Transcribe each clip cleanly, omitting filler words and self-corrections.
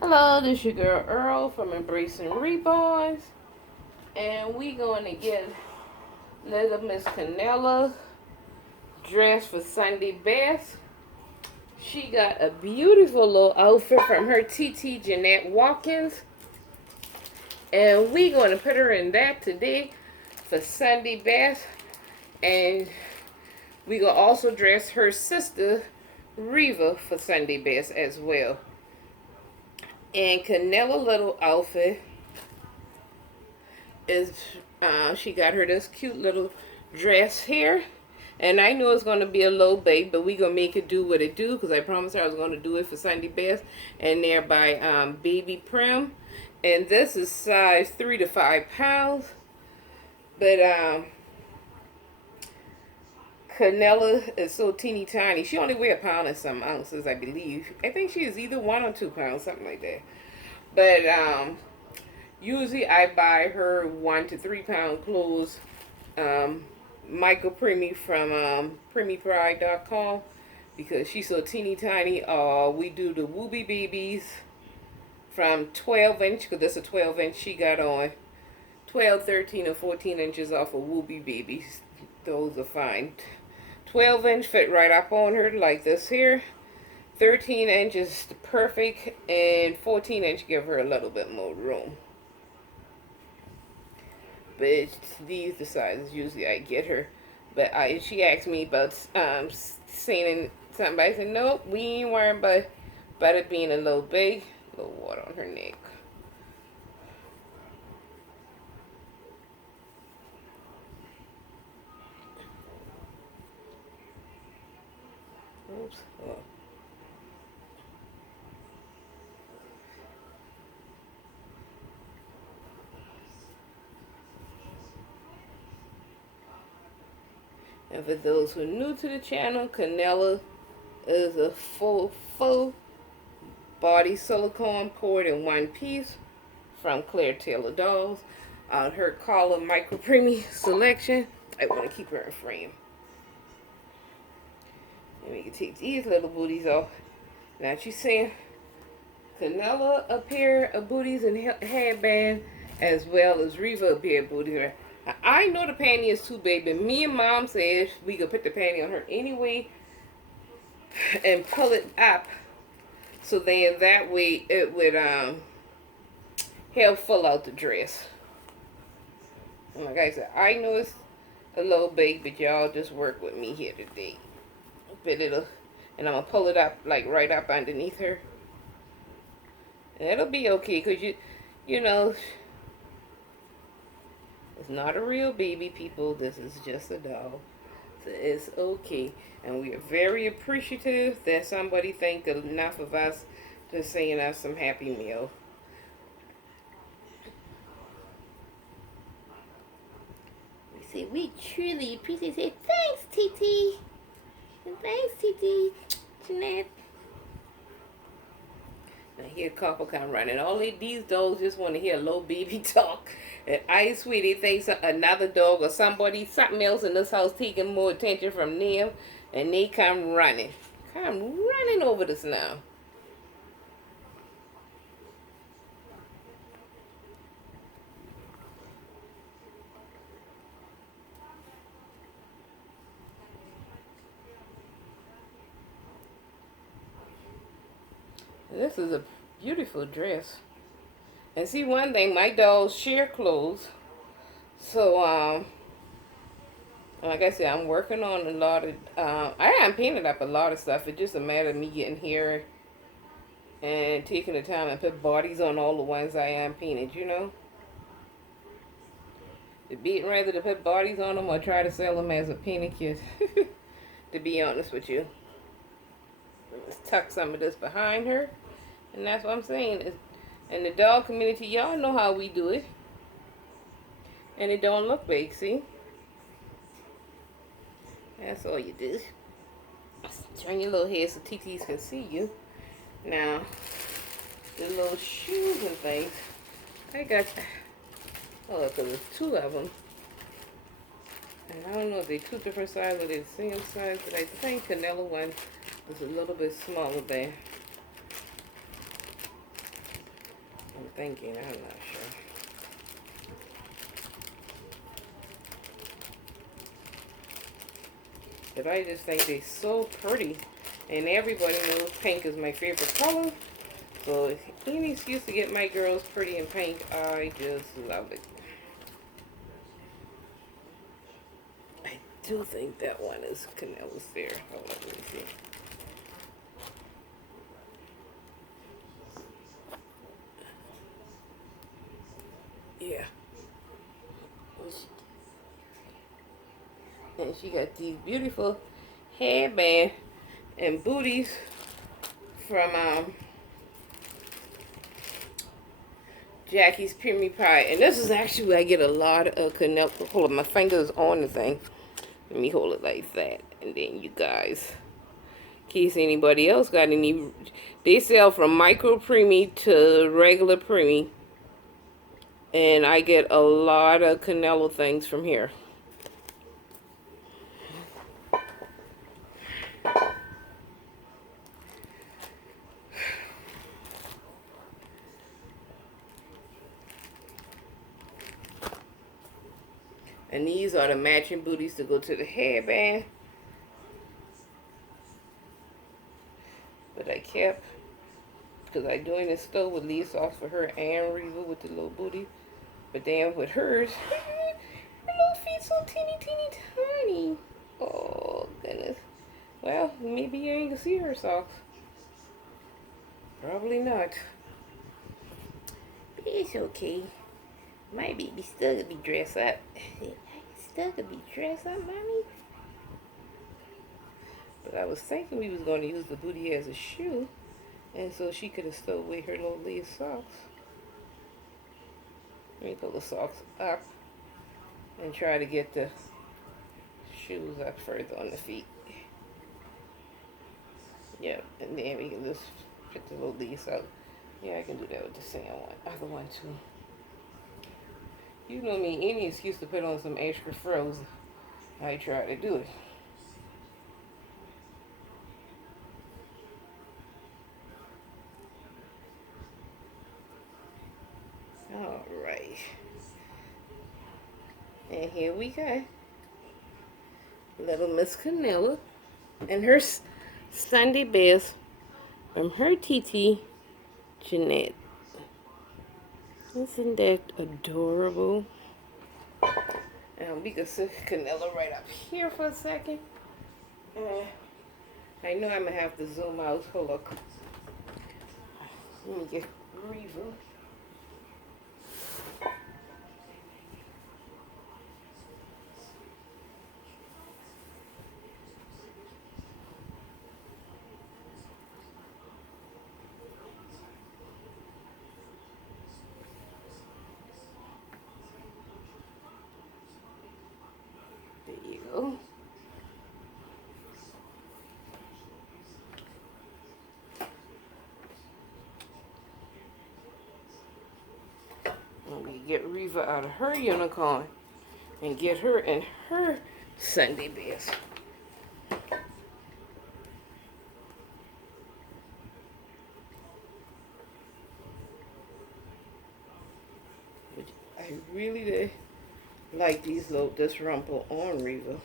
Hello, this is your girl Earl from Embracing Reborns, and we going to get little Miss Canella dressed for Sunday best. She got a beautiful little outfit from her TT Jeanette Watkins, and we going to put her in that today for Sunday best, and we going to also dress her sister Reva for Sunday best as well. And Canella little outfit is she got her this cute little dress here, and I knew it was going to be a low bait, but we gonna make it do what it do, because I promised her I was going to do it for Sunday best. And they're by Baby Prim, and this is size 3 to 5 pounds. But Canella is so teeny tiny. She only weigh a pound and some ounces, I believe. I think she is either 1 or 2 pounds, something like that. But usually I buy her 1 to 3 pound clothes, micro preemie from preemiepride.com, because she's so teeny tiny. We do the Wooby Babies from 12 inch, because that's a 12 inch she got on. 12, 13, or 14 inches off of Wooby Babies. Those are fine. 12 inch fit right up on her like this here. 13 inches perfect, and 14 inch give her a little bit more room. But these the sizes usually I get her. But she asked me about saying something. I said, nope, we ain't worrying about it being a little big. A little water on her neck. Oops. Oh. And for those who are new to the channel, Canella is a full body silicone poured in one piece from Claire Taylor Dolls. Her collar micro preemie selection. I want to keep her in frame. And we can take these little booties off. Now she's saying Canella a pair of booties and headband, as well as Reva a pair of booties. I know the panty is too big, but me and Mom said we could put the panty on her anyway and pull it up, so then that way it would help fill out the dress. And like I said, I know it's a little big, but y'all just work with me here today. But and I'm gonna pull it up like right up underneath her, and it'll be okay, because you know, it's not a real baby, people. This is just a doll. So it's okay. And we are very appreciative that somebody think enough of us to send us some Happy Meal. We truly appreciate it. Thanks, TT. Thanks, TT. Jeanette. And I hear a couple come running. All these dogs just want to hear a little baby talk. And I swear they think another dog or something else in this house taking more attention from them, and they come running. Come running over this now. This is a beautiful dress. And see, one thing, my dolls share clothes. So, like I said, I'm working on a lot of, I haven't painted up a lot of stuff. It's just a matter of me getting here and taking the time and put bodies on all the ones I am painted, you know. It'd be rather to put bodies on them or try to sell them as a painted kit, to be honest with you. Let's tuck some of this behind her. And that's what I'm saying. In the dog community, y'all know how we do it. And it don't look big, see? That's all you do. Turn your little head so TTs can see you. Now, the little shoes and things. I got, because there's 2 of them. And I don't know if they're 2 different sizes or they're the same size, but I think Canella one is a little bit smaller there. thinking. I'm not sure. But I just think they're so pretty. And everybody knows pink is my favorite color. So any excuse to get my girls pretty in pink, I just love it. I do think that one is Canella's there. Hold on, let me see. Yeah. And she got these beautiful headband and booties from Jackie's Creamy Pie. And this is actually where I get a lot of Canella. Hold on, my finger's on the thing. Let me hold it like that. And then you guys, in case anybody else got any, they sell from micro preemie to regular preemie. And I get a lot of Canella things from here. And these are the matching booties to go to the headband. But I kept, because I doing this store with Lee socks for her and Reva with the little booty. But then with hers, her little feet so teeny tiny. Oh, goodness. Well, maybe you ain't gonna see her socks. Probably not. But it's okay. My baby still gonna be dressed up. Still gonna be dressed up, mommy. But I was thinking we was gonna use the booty as a shoe. And so she could have still wear her little lace socks. Let me pull the socks up and try to get the shoes up further on the feet. Yep, and then we can just put the little lace out. Yeah, I can do that with the same one. Other one too. You know me, any excuse to put on some extra frills, I try to do it. Alright. And here we go. Little Miss Canella and her Sunday best from her TT, Jeanette. Isn't that adorable? And we can sit Canella right up here for a second. I know I'm going to have to zoom out. Hold up. Let me get Reva. There you go. And we get Reva out of her unicorn and get her in her Sunday best. I really did like this rumple on Reva.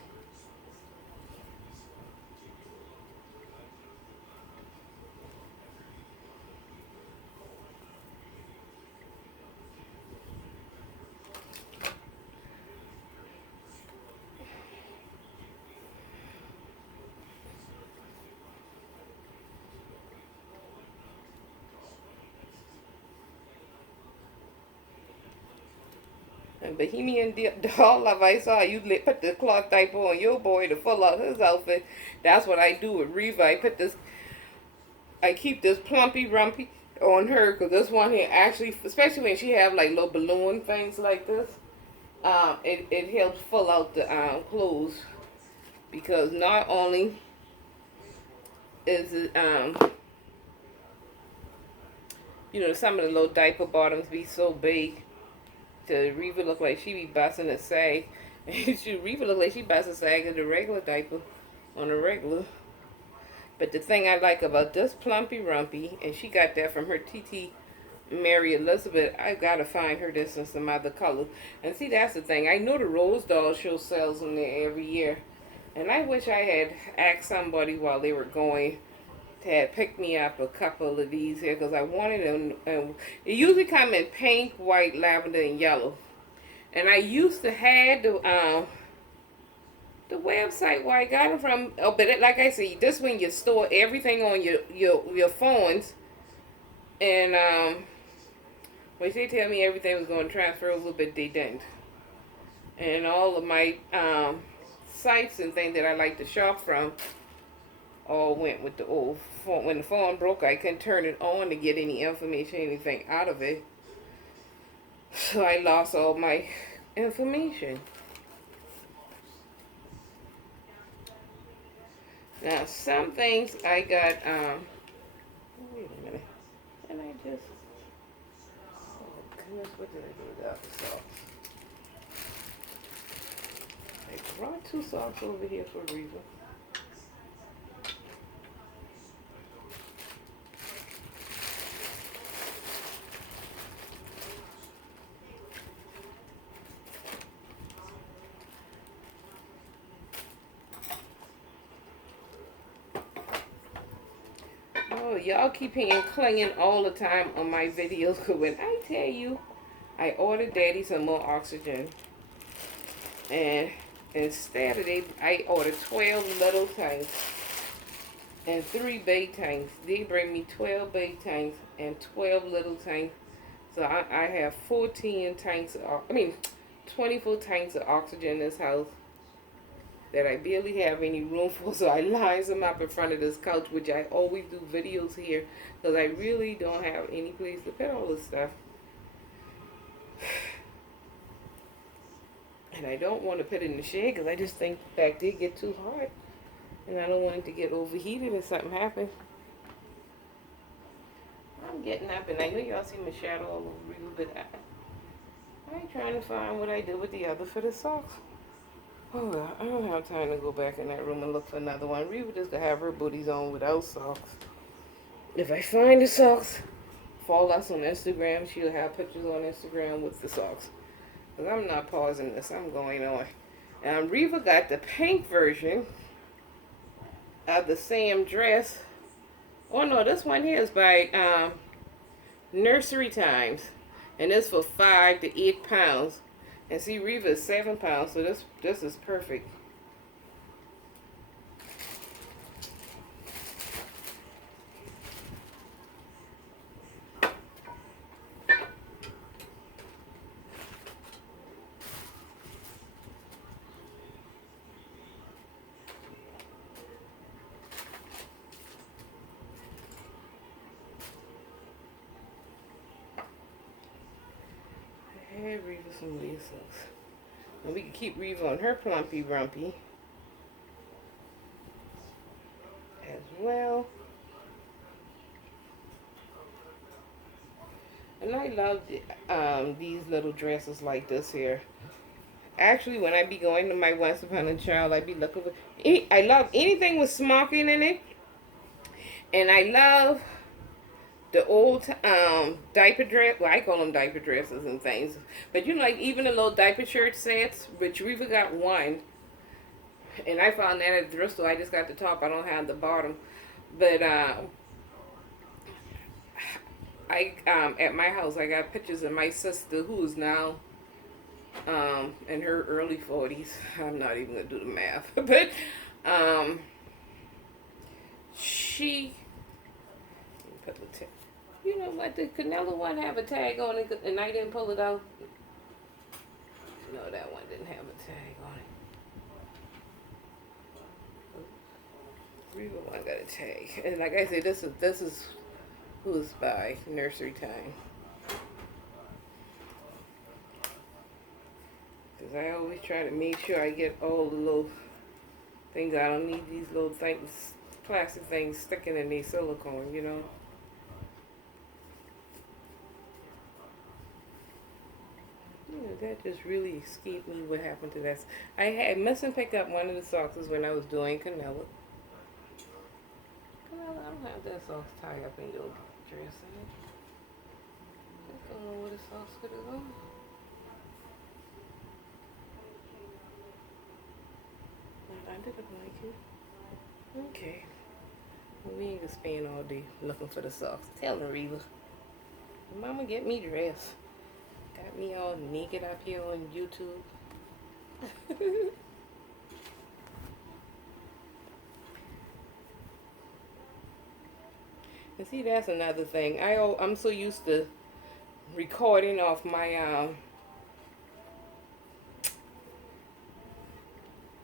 And Bohemian Doll Love, I saw you put the cloth diaper on your boy to fill out his outfit. That's what I do with Reva. I keep this plumpy rumpy on her because this one here actually, especially when she have like little balloon things like this, it helps fill out the clothes, because not only is it you know, some of the little diaper bottoms be so big to Reva look like she be busting a sag. Reva look like she busts a sag of the regular diaper on a regular. But the thing I like about this plumpy rumpy, and she got that from her TT Mary Elizabeth, I gotta find her this in some other color. And see, that's the thing. I know the Rose Doll show sales on there every year. And I wish I had asked somebody while they were going to have picked me up a couple of these here because I wanted them. It usually come in pink, white, lavender, and yellow. And I used to have the website where I got them from. Oh, but like I said, this when you store everything on your phones. And when they tell me everything was going to transfer over, but they didn't. And all of my sites and things that I like to shop from all went with the old phone. When the phone broke, I couldn't turn it on to get any information, anything out of it. So I lost all my information. Now, some things I got, wait a minute. And I just, oh goodness, what did I do with the other socks? I brought 2 socks over here for a reason. Oh, y'all keep hearing clinging all the time on my videos. Cause when I tell you, I ordered Daddy some more oxygen, and instead of I ordered 12 little tanks and 3 big tanks. They bring me 12 big tanks and 12 little tanks. So I have 14 tanks. 24 tanks of oxygen in this house that I barely have any room for, so I lines them up in front of this couch, which I always do videos here, because I really don't have any place to put all this stuff. And I don't want to put it in the shed, because I just think back there get too hot, and I don't want it to get overheated if something happens. I'm getting up, and I know y'all see my shadow all over you, but I'm trying to find what I did with the other for the socks. Oh, I don't have time to go back in that room and look for another one. Reva just gonna have her booties on without socks. If I find the socks, follow us on Instagram. She'll have pictures on Instagram with the socks. Because I'm not pausing this. I'm going on. Reva got the pink version of the same dress. Oh, no, this one here is by Nursery Times. And it's for 5 to 8 pounds. And see, Reva is 7 pounds, so this is perfect. I had Reva some of these socks. And we can keep Reva on her plumpy rumpy as well. And I love these little dresses like this here. Actually, when I be going to my Once Upon a Child, I be looking for. I love anything with smoking in it, and I love the old diaper dress. Well, I call them diaper dresses and things. But you know, like even the little diaper shirt sets, which Reva got one. And I found that at the thrift store. I just got the top. I don't have the bottom. But at my house, I got pictures of my sister who is now in her early 40s. I'm not even going to do the math. But she put the tag. You know what? The Canelo one have a tag on it, and I didn't pull it out. No, that one didn't have a tag on it. Reva one got a tag, and like I said, this is who's by Nursery Time. Because I always try to make sure I get all the little things. I don't need these little things, plastic things sticking in these silicone, you know. That just really escaped me what happened to that. I must have picked up one of the socks when I was doing Canelo. I don't have that socks tied up in your dress in it. put it on. Not under the blanket. Okay. Well, we ain't gonna spend all day looking for the socks. Tell her, Reva. Mama, get me dressed. Got me all naked up here on YouTube. And see, that's another thing. I'm so used to recording off my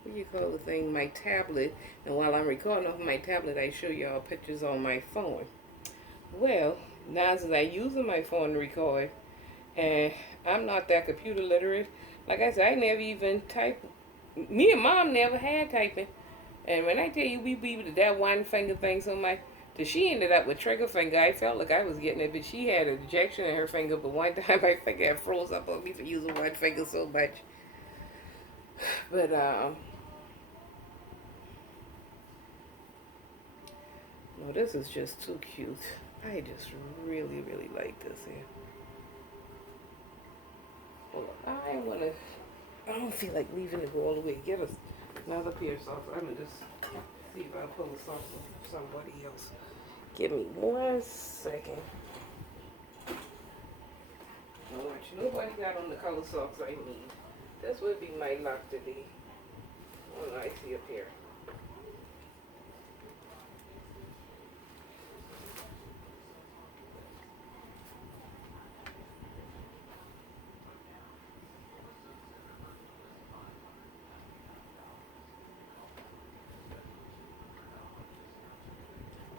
what do you call the thing, my tablet, and while I'm recording off my tablet, I show y'all pictures on my phone. Well, now since I'm using my phone to record, and I'm not that computer literate, like I said, I never even type. Me and Mom never had typing, and when I tell you we be with that one finger thing so much, till she ended up with trigger finger. I felt like I was getting it, but she had a rejection in her finger. But one time I think it froze up on me for using one finger so much. But no, this is just too cute. I just really, really like this here. Well, I don't feel like leaving it go all the way. Give us another pair of socks. I'm gonna just see if I pull the socks from somebody else. Give me 1 second. Nobody got on the color socks I need. This would be my luck today. Oh, I see up here.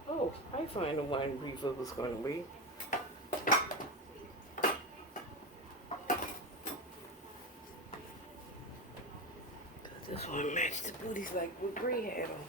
Oh, I find the one Reva was going to wear. This one matched the booties like what Gray had on.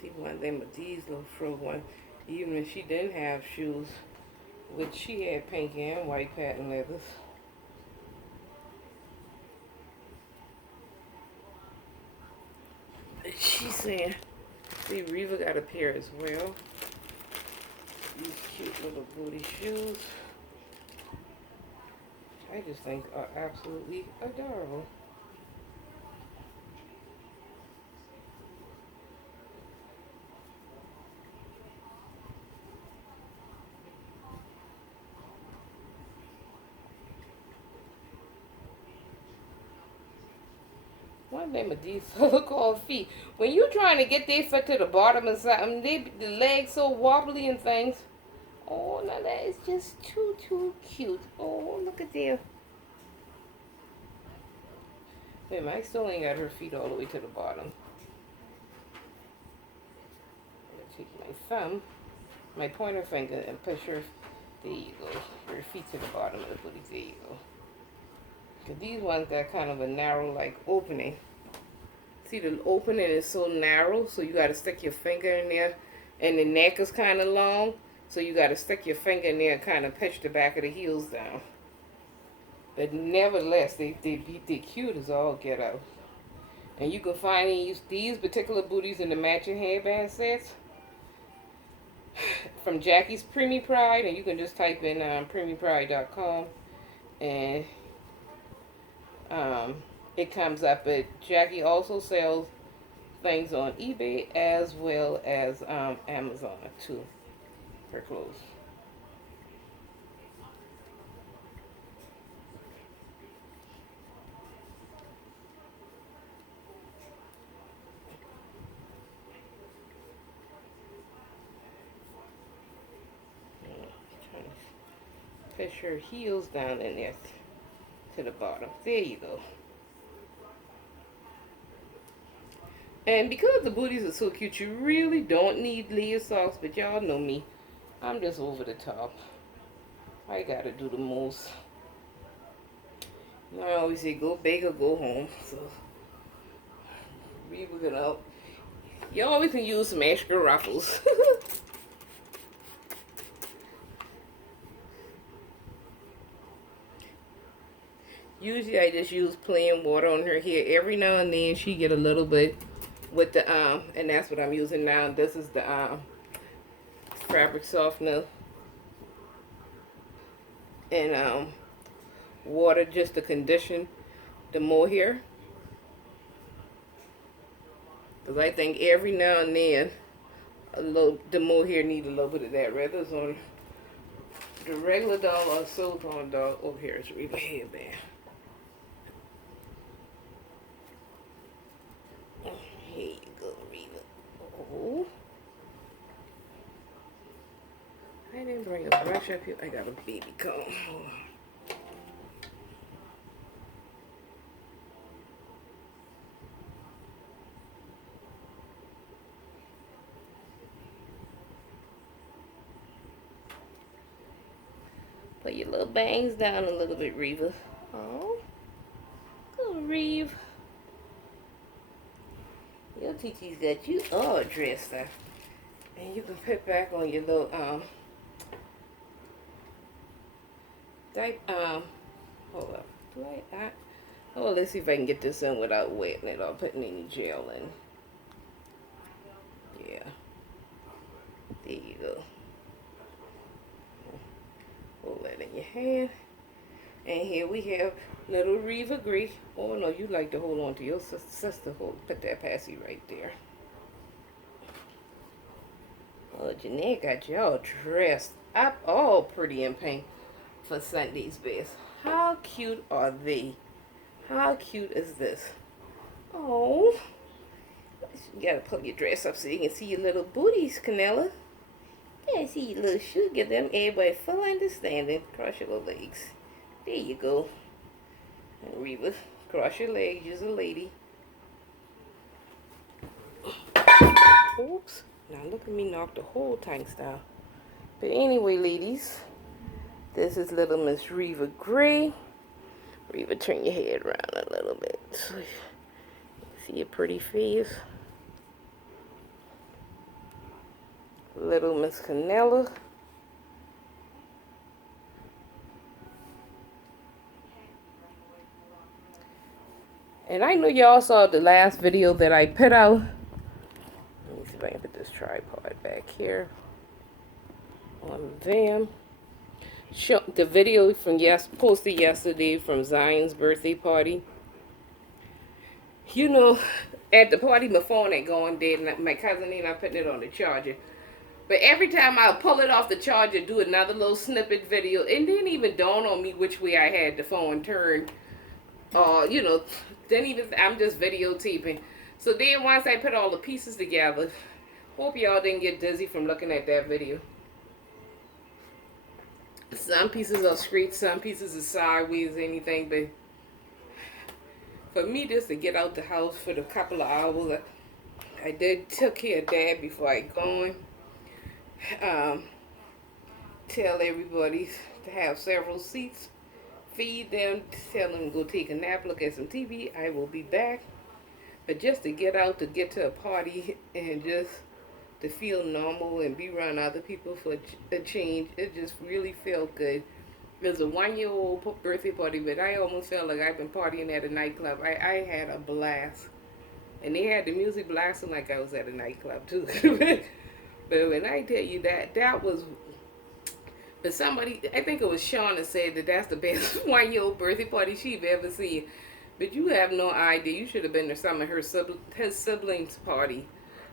See, one of them with these little fro one, even if she didn't have shoes, which she had pink and white patent leathers. She's saying, see, Reva got a pair as well. These cute little booty shoes, I just think are absolutely adorable. One name of these so-called feet. When you're trying to get their foot to the bottom of something, the legs so wobbly and things. Oh, now that is just too cute. Oh, look at there. Wait a minute, I still ain't got her feet all the way to the bottom. I'm going to take my thumb, my pointer finger, and push her, there you go, her feet to the bottom of the booty, there you go. Because these ones got kind of a narrow, like, opening. See, the opening is so narrow, so you got to stick your finger in there, and the neck is kind of long, so you got to stick your finger in there and kind of pitch the back of the heels down. But nevertheless, they're cute as all get out. And you can find these particular booties in the matching hairband sets from Jackie's Preemie Pride, and you can just type in preemiepride.com, and it comes up. But Jackie also sells things on eBay as well as Amazon too, her clothes. Push her heels down in there to the bottom. There you go. And because the booties are so cute, you really don't need layer socks, but y'all know me. I'm just over the top. I gotta do the most. I always say go big or go home. So we were gonna, you always can use some extra ruffles. Usually I just use plain water on her hair. Every now and then she get a little bit with the and that's what I'm using now. This is the fabric softener and water just to condition the mohair. Because I think every now and then the mohair need a little bit of that. Whether it's on the regular doll or sold on doll. Oh, here's Reba headband. Here you go, Reba. Oh. I didn't bring a brush up here. I got a baby comb. Put your little bangs down a little bit, Reba. Oh, good, Reba. Your TT's got you all dressed up. And you can put back on your little, hold up. Oh, let's see if I can get this in without wetting it or putting any gel in. Yeah. There you go. Hold that in your hand. And here we have little Reva Grey. Oh, no, you like to hold on to your sister. Put that passy right there. Oh, Jeanette got y'all dressed up all pretty and pink for Sunday's best. How cute are they? How cute is this? Oh, you gotta pull your dress up so you can see your little booties, Canella. Yeah, see your little shoes. Give them everybody full understanding. Cross your little legs. There you go. And Reba, cross your legs. You're a lady. Oops. Now look at me knock the whole tank style. But anyway, ladies, this is little Miss Reva Grey. Reva, turn your head around a little bit. So you see your pretty face. Little Miss Canella. And I know y'all saw the last video that I put out. Let me see if I can put this tripod back here on them. Show the video from posted yesterday from Zion's birthday party. You know, at the party my phone ain't going dead and my cousin ain't putting it on the charger. But every time I pull it off the charger, do another little snippet video, it didn't even dawn on me which way I had the phone turned. You know, then even I'm just videotaping. So then once I put all the pieces together, hope y'all didn't get dizzy from looking at that video. Some pieces are straight, some pieces are sideways, anything, but for me just to get out the house for the couple of hours, I did took care of Dad before I go. Tell everybody to have several seats, feed them, tell them to go take a nap, look at some TV. I will be back. But just to get out, to get to a party and just to feel normal and be around other people for a change, it just really felt good. It was a 1-year-old birthday party, but I almost felt like I've been partying at a nightclub. I had a blast. And they had the music blasting like I was at a nightclub too. But when I tell you that was, but somebody, I think it was Shauna said that that's the best 1-year-old birthday party she've ever seen. But you have no idea. You should have been to some of his siblings' party.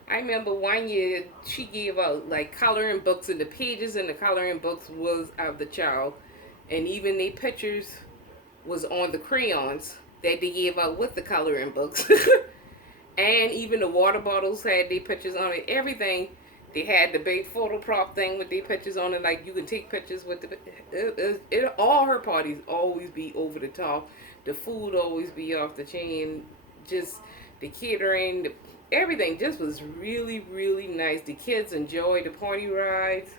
I remember 1 year she gave out like coloring books, and the pages in the coloring books was of the child, and even the pictures was on the crayons that they gave out with the coloring books. And even the water bottles had their pictures on it. Everything. They had the big photo prop thing with their pictures on it, like you can take pictures with the. All her parties always be over the top. The food always be off the chain. Just the catering, everything just was really, really nice. The kids enjoyed the party rides.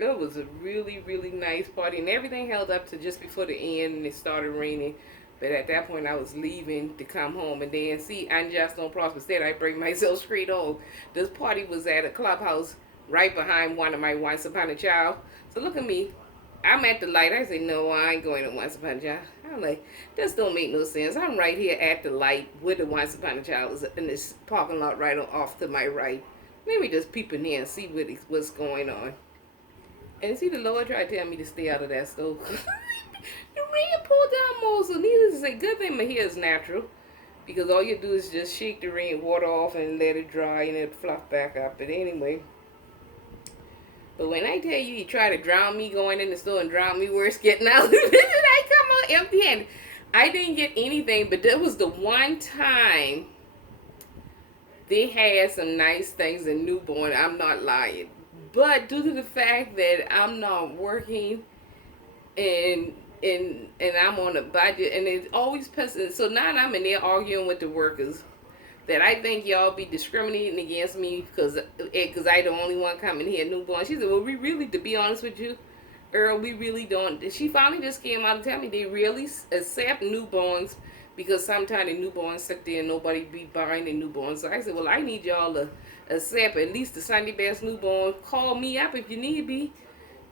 It was a really, really nice party, and everything held up to just before the end, and it started raining. But at that point, I was leaving to come home, and then see, Unjust Don't Prosper. Instead, I bring myself straight home. This party was at a clubhouse right behind one of my Once Upon a Child. So look at me, I'm at the light. I say, no, I ain't going to Once Upon a Child. I'm like, this don't make no sense. I'm right here at the light with the Once Upon a Child is in this parking lot right off to my right. Let me just peep in here and see what's going on. And see, the Lord tried to tell me to stay out of that stove. The rain pulled down more, so needless to say, good thing my hair is natural. Because all you do is just shake the rain water off and let it dry and it fluff back up. But anyway. But when I tell you, you try to drown me going in the store and drown me worse getting out, I come out empty handed. I didn't get anything, but that was the one time they had some nice things in Newborn. I'm not lying. But due to the fact that I'm not working and I'm on a budget and it's always pissing, so now I'm in there arguing with the workers that I think y'all be discriminating against me because I the only one coming here newborn. She said, well, we really, to be honest with you, Earl, we really don't. She finally just came out and tell me they really accept newborns because sometimes the newborns sit there and nobody be buying the newborns. So I said, well, I need y'all to accept at least the Sunday Best newborn. Call me up if you need me.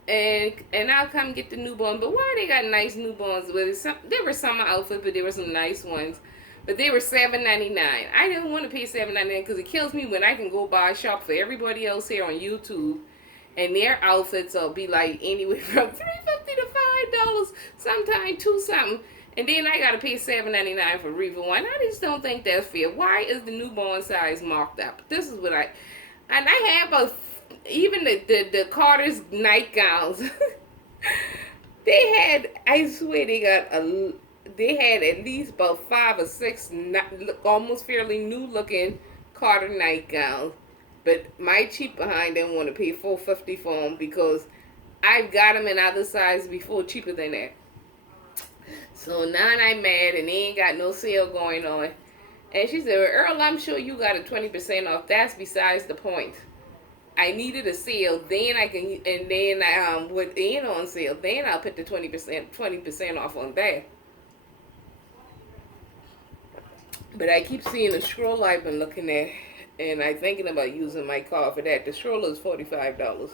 And I'll come get the newborn. But why they got nice newborns with it? There were some outfit, but there were some nice ones. But they were $7.99. I didn't want to pay $7.99 because it kills me when I can go buy a shop for everybody else here on YouTube, and their outfits will be like anywhere from $3.50 to $5, sometimes $2 something, and then I gotta pay $7.99 for Reva one. I just don't think that's fair. Why is the newborn size marked up? This is what I have even the Carter's nightgowns. They had, I swear they had at least about 5 or 6 almost fairly new looking Carter nightgowns. But my cheap behind didn't want to pay $4.50 for them because I've got them in other sizes before cheaper than that. So now I'm mad and they ain't got no sale going on. And she said, well, Earl, I'm sure you got a 20% off. That's besides the point. I needed a sale, then I can, and then with it on sale, then I'll put the 20% off on that. But I keep seeing the stroller I've been looking at, and I'm thinking about using my card for that. The stroller is $45.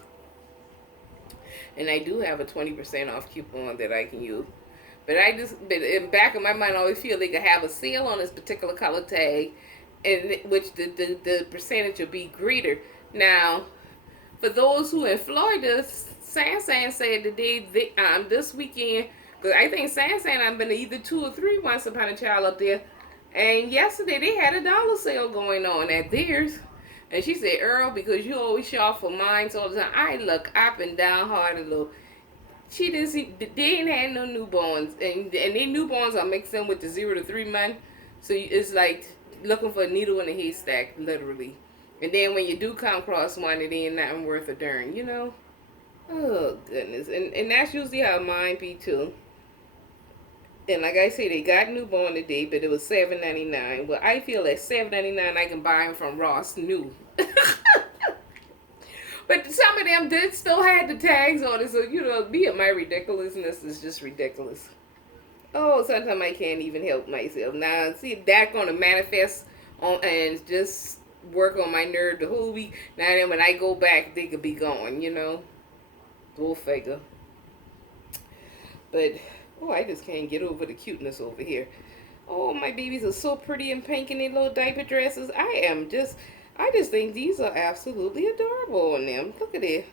And I do have a 20% off coupon that I can use. But but in the back of my mind, I always feel they could have a sale on this particular color tag, and which the percentage will be greater. Now, for those who in Florida, Sansan said that this weekend, because I think Sansan I've been to either 2 or 3 Once Upon a Child up there, and yesterday they had a dollar sale going on at theirs. And she said, Earl, because you always shop for mine all the time, I look up and down hard a little. She didn't see, they didn't have no newborns, and they newborns are mixed in with the 0 to 3 month, so it's like looking for a needle in a haystack, literally. And then when you do come across one, it ain't nothing worth a darn, you know? Oh, goodness. And that's usually how mine be, too. And like I say, they got newborn today, but it was $7.99. Well, I feel at $7.99 I can buy them from Ross new. But some of them did still have the tags on it, so, you know, my ridiculousness is just ridiculous. Oh, sometimes I can't even help myself. Now, see, that going to manifest on and just work on my nerve the whole week. Now then when I go back, they could be gone, you know. Go figure. But, oh, I just can't get over the cuteness over here. Oh, my babies are so pretty and pink in their little diaper dresses. I just think these are absolutely adorable on them. Look at it.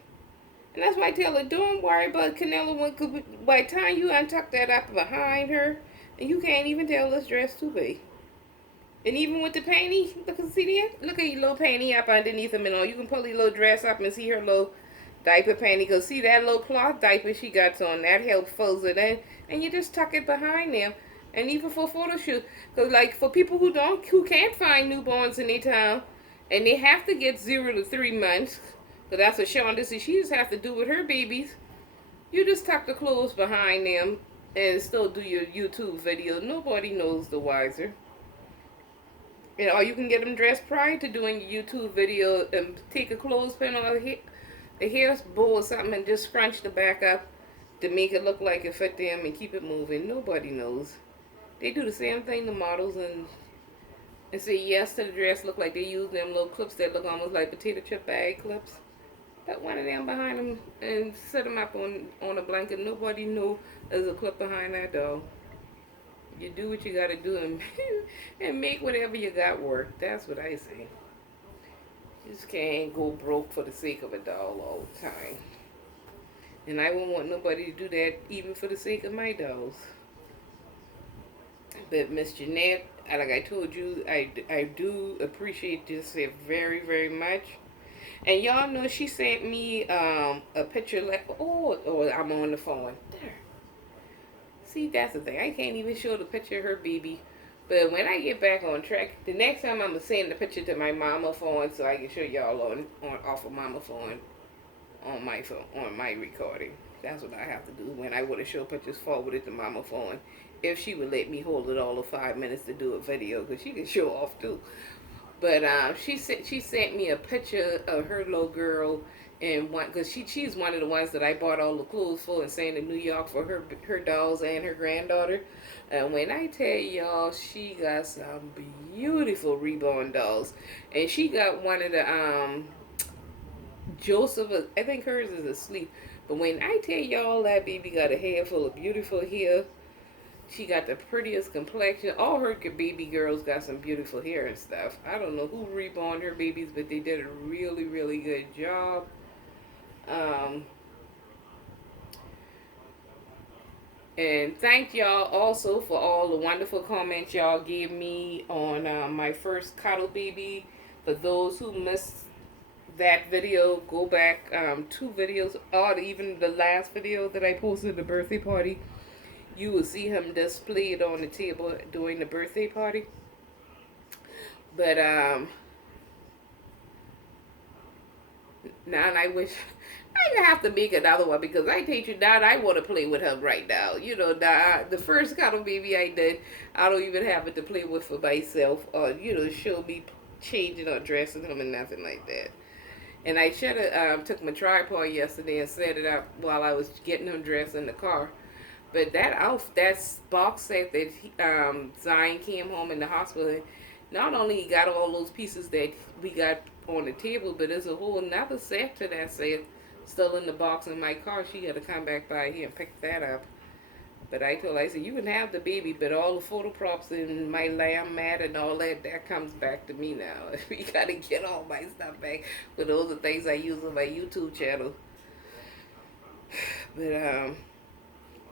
And that's why I tell her, don't worry about Canella one, because by the time you untuck that up behind her, and you can't even tell this dress too big. And even with the panty, see that? Look at your little panty up underneath them and all. You can pull your little dress up and see her little diaper panty. Because see that little cloth diaper she got on, that helps folds it in. And you just tuck it behind them. And even for photo shoot. Because like for people who can't find newborns in their town, and they have to get 0 to 3 months, because that's what Shonda said she just has to do with her babies. You just tuck the clothes behind them and still do your YouTube video. Nobody knows the wiser. Or you can get them dressed prior to doing your YouTube video and take a clothespin or a hair bow or something and just scrunch the back up to make it look like it fit them and keep it moving. Nobody knows. They do the same thing to models and say yes to the dress. Look like they use them little clips that look almost like potato chip bag clips. Put one of them behind him and set him up on a blanket. Nobody knew there's a clip behind that dog. You do what you gotta do and, and make whatever you got work. That's what I say. You just can't go broke for the sake of a dog all the time. And I won't want nobody to do that even for the sake of my dogs. But Miss Jeanette, like I told you, I do appreciate this very, very much. And y'all know she sent me a picture like, oh, I'm on the phone. There. See, that's the thing. I can't even show the picture of her baby. But when I get back on track, the next time I'm gonna send the picture to my mama phone so I can show y'all on off of mama phone on my phone on my recording. That's what I have to do when I want to show pictures forwarded to mama phone. If she would let me hold it all of 5 minutes to do a video, because she can show off too. But she sent me a picture of her little girl, and one because she's one of the ones that I bought all the clothes for and sent to New York for her dolls and her granddaughter. And when I tell y'all, she got some beautiful reborn dolls, and she got one of the Joseph. I think hers is asleep. But when I tell y'all that baby got a head full of beautiful hair, she got the prettiest complexion. All her baby girls got some beautiful hair and stuff. I don't know who reborn her babies, but they did a really, really good job. And thank y'all also for all the wonderful comments y'all gave me on my first cuddle baby. For those who missed that video, go back 2 videos, or even the last video that I posted, the birthday party. You will see him displayed on the table during the birthday party. But now I wish I have to make another one, because I take you down. I want to play with him right now. You know, now the first cuddle baby I did, I don't even have it to play with for myself, or show me changing or dressing him and nothing like that. And I should have took my tripod yesterday and set it up while I was getting him dressed in the car. But that box set that Zion came home in the hospital, not only got all those pieces that we got on the table, but there's a whole another set to that set still in the box in my car. She had to come back by here and pick that up. But I told her, I said, you can have the baby, but all the photo props and my lamb mat and all that comes back to me now. We got to get all my stuff back. But those are things I use on my YouTube channel. But,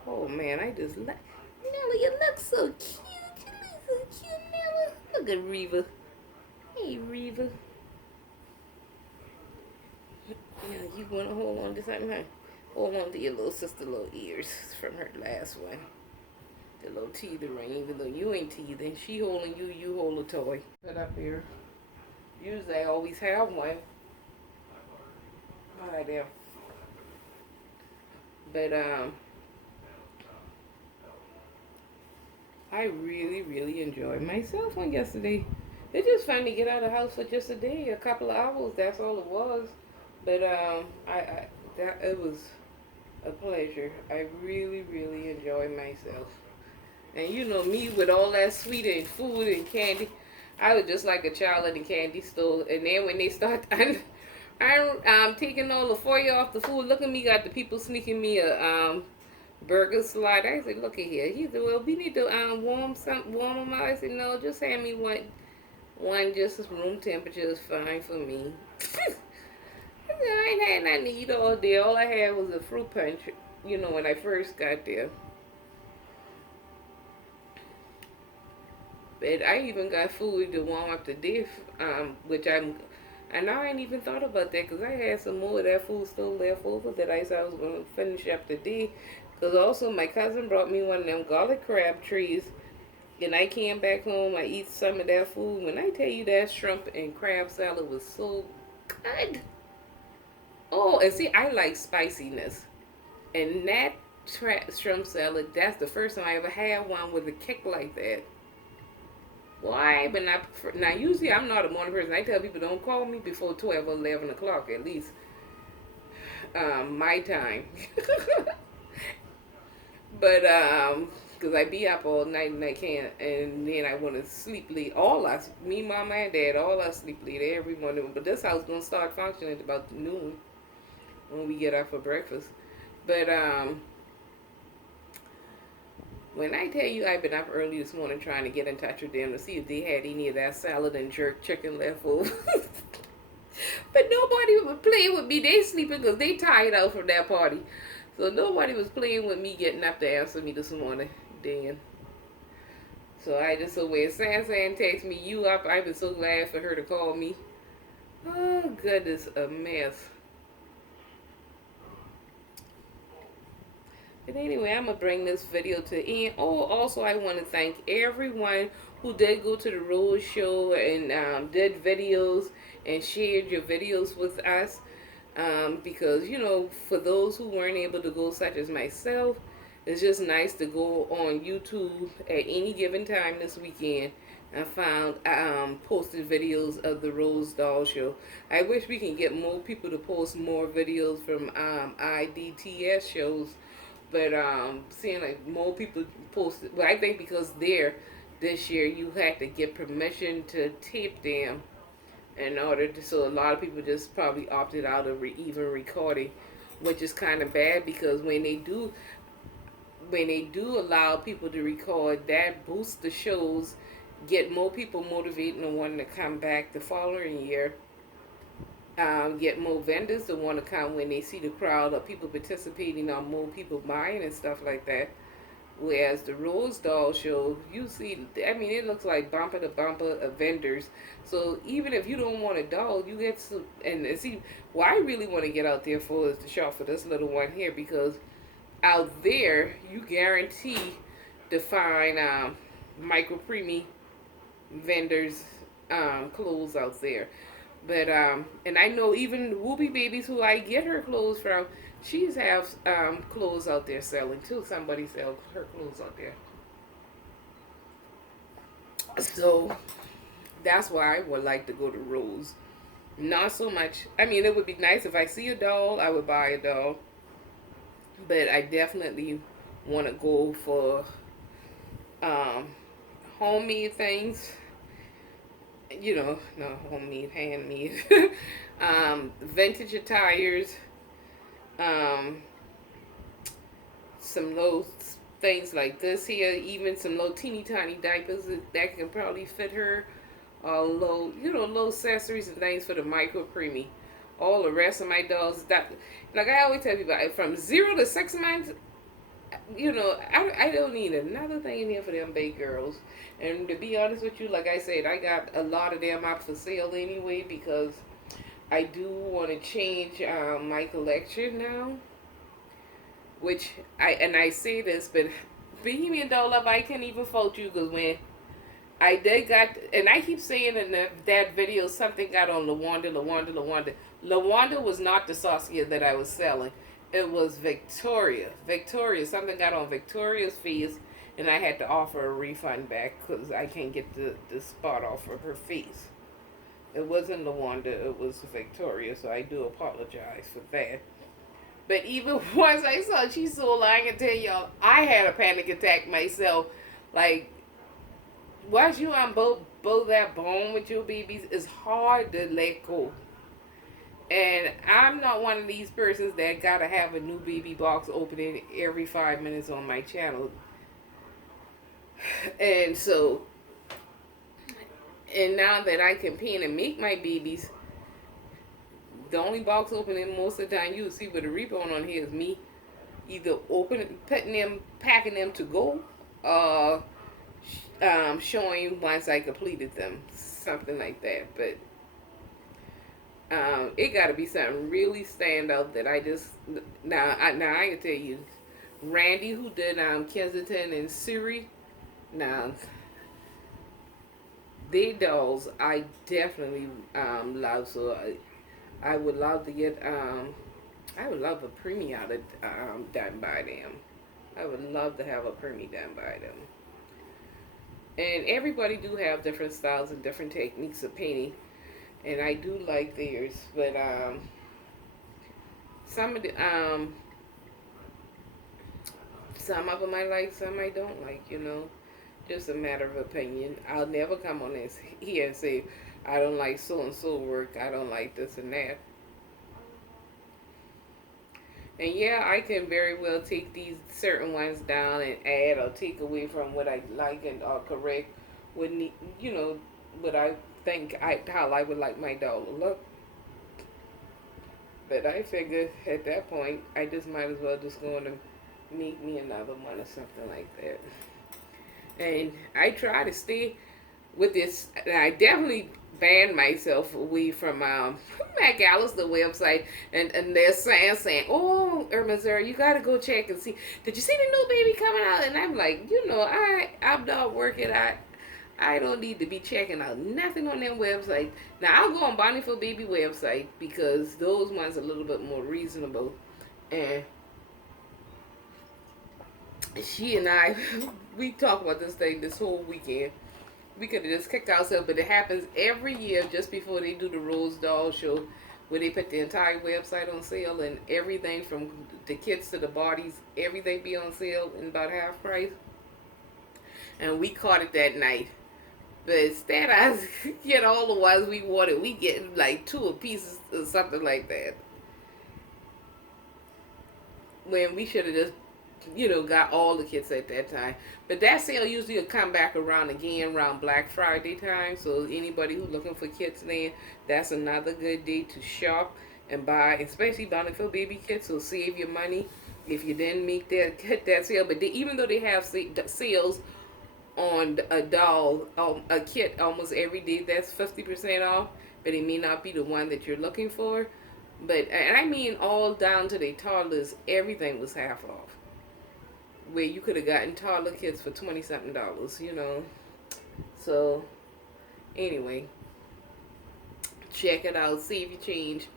oh man, I just like, Nelly, you look so cute. You look so cute, Nelly. Look at Reva. Hey, Reva. Yeah, you want to hold on to something, huh? Hold on to your little sister little ears from her last one. The little teether ring, even though you ain't teething. She holding you, you hold a toy. Put up here. Usually I always have one. Right there. But, I really, really enjoyed myself on yesterday. It's just fun to get out of the house for just a day, a couple of hours. That's all it was. But it was a pleasure. I really, really enjoyed myself. And you know me with all that sweet and food and candy, I was just like a child in the candy store. And then when they start, I'm taking all the foil off the food. Look at me, got the people sneaking me a burger slide. I said, look at here. He said, well, we need to warm them out. I said, no, just hand me one just room temperature is fine for me. I ain't had nothing to eat all day. All I had was a fruit punch, when I first got there. But I even got food to warm up the day, which I know I ain't even thought about that, because I had some more of that food still left over that I said I was going to finish up the day. Because also my cousin brought me one of them garlic crab trees, and I came back home, I eat some of that food. When I tell you that shrimp and crab salad was so good. Oh, and see, I like spiciness. And that shrimp salad, that's the first time I ever had one with a kick like that. Why? But now usually I'm not a morning person. I tell people don't call me before 12 or 11 o'clock at least. My time. But, because I be up all night and I can't, and then I want to sleep late. All us, me, mama, and dad, all us sleep late every morning. But this house gonna start functioning at about noon. when we get up for breakfast. But when I tell you I've been up early this morning trying to get in touch with them to see if they had any of that salad and jerk chicken left over. But nobody was playing with me. They sleeping because they tired out from that party. So nobody was playing with me getting up to answer me this morning. Dan. So I just so when Sansan text me, you up, I was so glad for her to call me. Oh goodness, a mess. But anyway, I'm gonna bring this video to end. Oh, also I want to thank everyone who did go to the Rose Show and did videos and shared your videos with us. Because you know, for those who weren't able to go, such as myself, it's just nice to go on YouTube at any given time this weekend. I found posted videos of the Rose Doll Show. I wish we can get more people to post more videos from IDTS shows, but seeing like more people posted. Well, I think because there this year you had to get permission to tape them in order to, so a lot of people just probably opted out of even recording, which is kind of bad because when they do allow people to record, that boosts the shows, get more people motivated and wanting to come back the following year. Get more vendors to want to come when they see the crowd of people participating, or more people buying and stuff like that. Whereas the Rose Doll Show, you see, I mean, it looks like bumper to bumper of vendors. So even if you don't want a doll, you get some. And see, what I really want to get out there for is to shop for this little one here, because out there you guarantee to find micro preemie vendors clothes out there. But and I know even Whoopi Babies, who I get her clothes from, she's have clothes out there selling too. Somebody sells her clothes out there. So that's why I would like to go to Rose. Not so much. I mean, it would be nice if I see a doll, I would buy a doll. But I definitely want to go for um, homemade things. You know, no homemade, handmade. Vintage attires. Um, some little things like this here. Even some little teeny tiny diapers that can probably fit her. Little, little accessories and things for the micro preemie. All the rest of my dolls, that, like I always tell people, from 0 to 6 months, I don't need another thing in here for them big girls. And to be honest with you, like I said, I got a lot of them up for sale anyway, because I do want to change my collection now. Which I say this, but Bohemian Doll Love, I can't even fault you, because when I did got, and I keep saying in that video, something got on LaWanda, LaWanda, LaWanda. LaWanda was not the Saskia that I was selling. It was Victoria. Victoria, something got on Victoria's face, and I had to offer a refund back because I can't get the spot off of her face. It wasn't LaWanda, it was Victoria, so I do apologize for that. But even once I saw she sold, I can tell y'all, I had a panic attack myself. Like, once you unbolt that bone with your babies, it's hard to let go. And I'm not one of these persons that gotta have a new baby box opening every 5 minutes on my channel. And so, and now that I can pin and make my babies, the only box opening most of the time you see with a rebone on here is me either packing them to go, showing once I completed them, something like that. But it got to be something really stand out that I just now I can tell you, Randy, who did Kensington and Siri, now they dolls I definitely love. So I would love to get I would love a preemie out of done by them. I would love to have a preemie done by them. And everybody do have different styles and different techniques of painting, and I do like theirs. But some of the some of them I like, some I don't like. Just a matter of opinion. I'll never come on this here and say I don't like so and so work. I don't like this and that. And yeah, I can very well take these certain ones down and add or take away from what I like and or correct what need, you know, what I think I how I would like my dog to look. But I figured at that point I just might as well just go and make me another one or something like that. And I try to stay with this. And I definitely banned myself away from McAllister website, and they're saying, "Oh, Missouri, you got to go check and see. Did you see the new baby coming out?" And I'm like, I'm not working. I don't need to be checking out nothing on that website. Now I'll go on Bonnie for Baby website because those ones are a little bit more reasonable. And she and I, we talk about this thing this whole weekend. We could have just kicked ourselves, but it happens every year just before they do the Rose Doll Show, where they put the entire website on sale and everything from the kits to the bodies, everything be on sale in about half price. And we caught it that night. But instead, I get all the ones we wanted. We get like two a piece or something like that. When we should have just got all the kits at that time. But that sale usually will come back around again around Black Friday time. So anybody who's looking for kits then, that's another good day to shop and buy, especially Bonnie for Baby kits. So save your money if you didn't make that sale. But even though they have sales on a doll, a kit almost every day, that's 50% off. But it may not be the one that you're looking for. But, and I mean all down to the toddlers, everything was half off. Where you could have gotten toddler kits for 20 something dollars. So, anyway, check it out. Save your change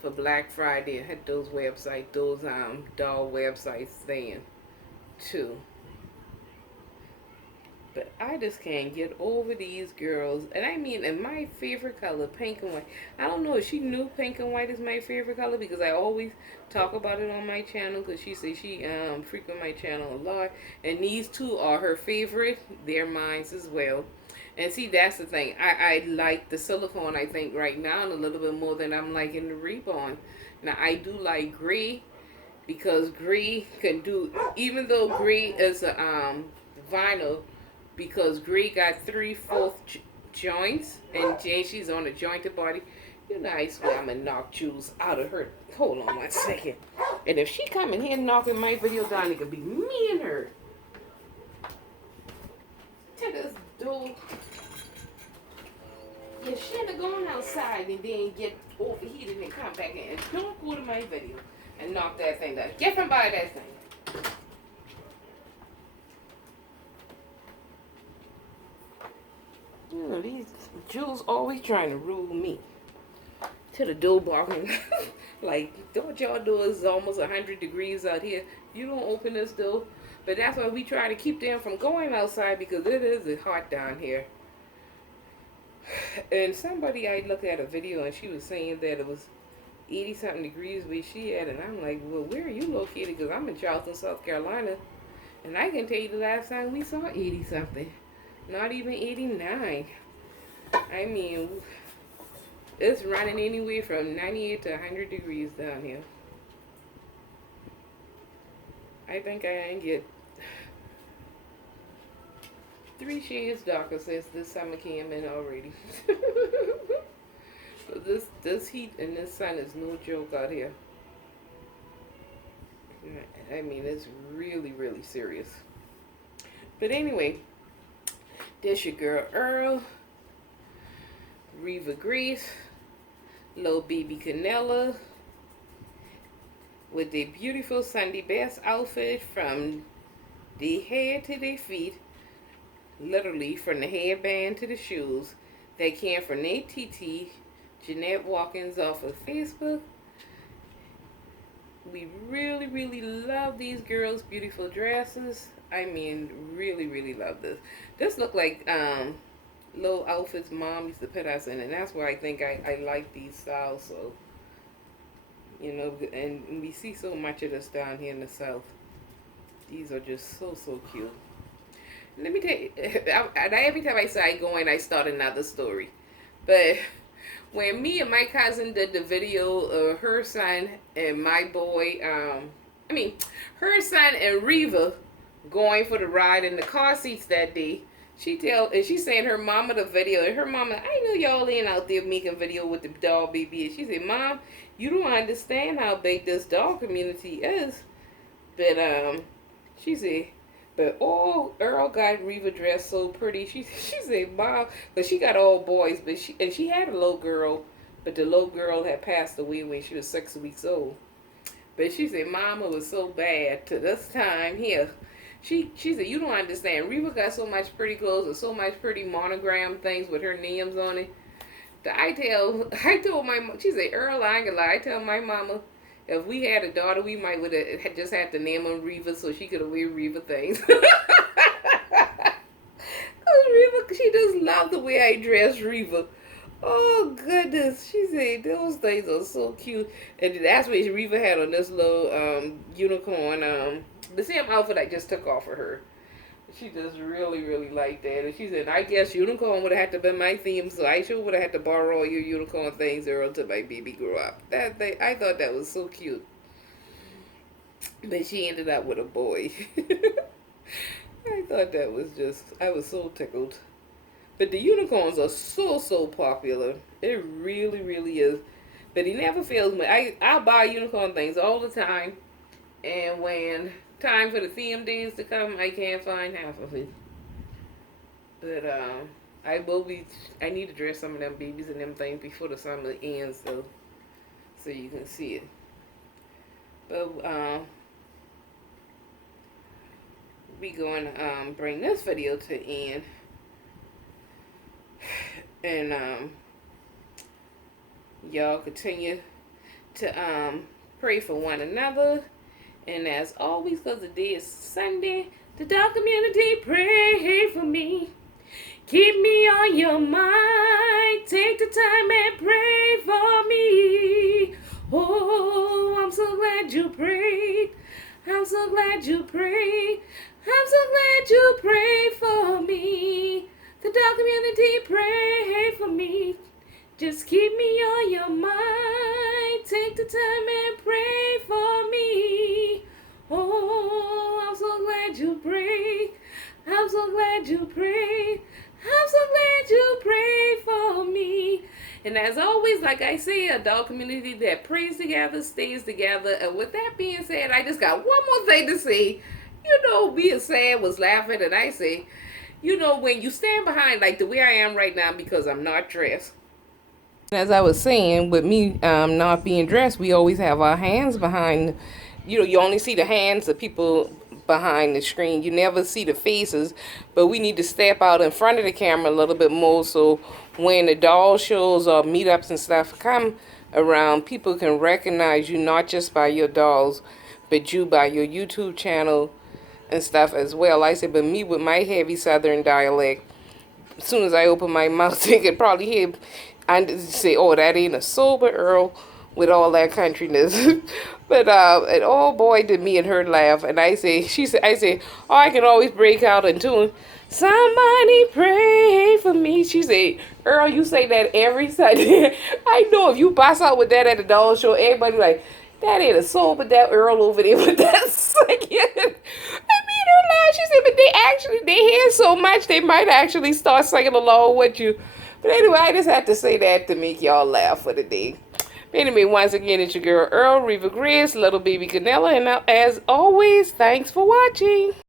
for Black Friday and hit those doll websites then too. But I just can't get over these girls. And I mean, in my favorite color, pink and white. I don't know if she knew pink and white is my favorite color because I always talk about it on my channel because she says she frequent my channel a lot. And these two are her favorite. They're mine as well. And see, that's the thing. I like the silicone, I think, right now a little bit more than I'm liking the reborn. Now, I do like gray because gray can do, even though gray is a vinyl, because Gray got 3/4 joints, and she's on a jointed body. I swear I'm gonna knock Jules out of her. Hold on 1 second. And if she come in here knocking my video down, it could be me and her. Take this dude. You shouldn't have gone outside and then get overheated and come back in. Don't go to my video and knock that thing down. Get from by that thing. These Jules always trying to rule me. To the door barking. Like, don't y'all know it's almost 100 degrees out here. You don't open this door. But that's why we try to keep them from going outside because it is hot down here. And somebody, I looked at a video and she was saying that it was 80 something degrees where she at. And I'm like, well, where are you located? Because I'm in Charleston, South Carolina. And I can tell you the last time we saw 80 something. Not even 89. I mean, it's running anywhere from 98 to 100 degrees down here. I think I can get 3 shades darker since this summer came in already. So this heat and this sun is no joke out here. I mean, it's really, really serious. But anyway, this your girl Earl, Reva Grace, little baby Canella, with the beautiful Sunday best outfit from the head to the feet, literally from the headband to the shoes. They came from Nate TT, Jeanette Watkins off of Facebook. We really, really love these girls' beautiful dresses. I mean, really, really love this. This look like little outfits mom used to put us in, and that's why I think I like these styles. So, and we see so much of this down here in the South. These are just so, so cute. Let me tell you, every time I say I go in, I start another story. But when me and my cousin did the video of her son and my boy, her son and Reva going for the ride in the car seats that day. She saying her mama the video, and her mama, I know y'all ain't out there making video with the dog baby. And she said, Mom, you don't understand how big this dog community is. But she said, but oh, Earl got Reva dressed so pretty. She said, Mom, but she got all boys, but she had a little girl, but the little girl had passed away when she was 6 weeks old. But she said, Mama was so bad to this time here. She said, you don't understand. Reva got so much pretty clothes and so much pretty monogram things with her names on it. I told my mom, she said, Earl, I ain't gonna lie. I tell my mama, if we had a daughter, we might would have just had to name her Reva so she could wear Reva things. Reva, she just loved the way I dressed Reva. Oh goodness, she said those things are so cute, and that's what Reva had on this little unicorn, the same outfit I just took off of her. She just really, really liked that, and she said, I guess unicorn would have had to be my theme, so I sure would have had to borrow all your unicorn things, Earl, until my baby grew up. I thought that was so cute, but she ended up with a boy. I thought that was I was so tickled. But the unicorns are so popular. It really, really is. But he never fails me. I buy unicorn things all the time. And when time for the theme days to come, I can't find half of it. But I need to dress some of them babies and them things before the summer ends, so you can see it. But we going to bring this video to end. And y'all continue to pray for one another. And as always, because today is Sunday, the dog community, pray for me. Keep me on your mind. Take the time and pray for me. Oh, I'm so glad you prayed. I'm so glad you prayed. I'm so glad you prayed for me. The dog community, pray for me. Just keep me on your mind. Take the time and pray for me. Oh, I'm so glad you prayed. I'm so glad you prayed. I'm so glad you prayed for me. And as always, like I say, a dog community that prays together, stays together. And with that being said, I just got one more thing to say. You know, being sad was laughing, and I say, you know, when you stand behind, like the way I am right now, because I'm not dressed. As I was saying, with me not being dressed, we always have our hands behind. You know, you only see the hands of people behind the screen. You never see the faces. But we need to step out in front of the camera a little bit more, so when the doll shows or meetups and stuff come around, people can recognize you not just by your dolls, but you by your YouTube channel and stuff as well. Like I said, but me with my heavy Southern dialect, as soon as I open my mouth, they could probably hear, I say, oh, that ain't a sober Earl with all that countryness. But and oh boy, did me and her laugh. And I say, I say, oh, I can always break out in tune. Somebody pray for me. She said, Earl, you say that every Sunday. I know if you bust out with that at the doll show, everybody like, that ain't a soul, but that Earl over there with that singing. I made her laugh. She said, but they hear so much, they might actually start singing along with you. But anyway, I just had to say that to make y'all laugh for the day. But anyway, once again, it's your girl Earl, Reva Grace, little baby Canella, and as always, thanks for watching.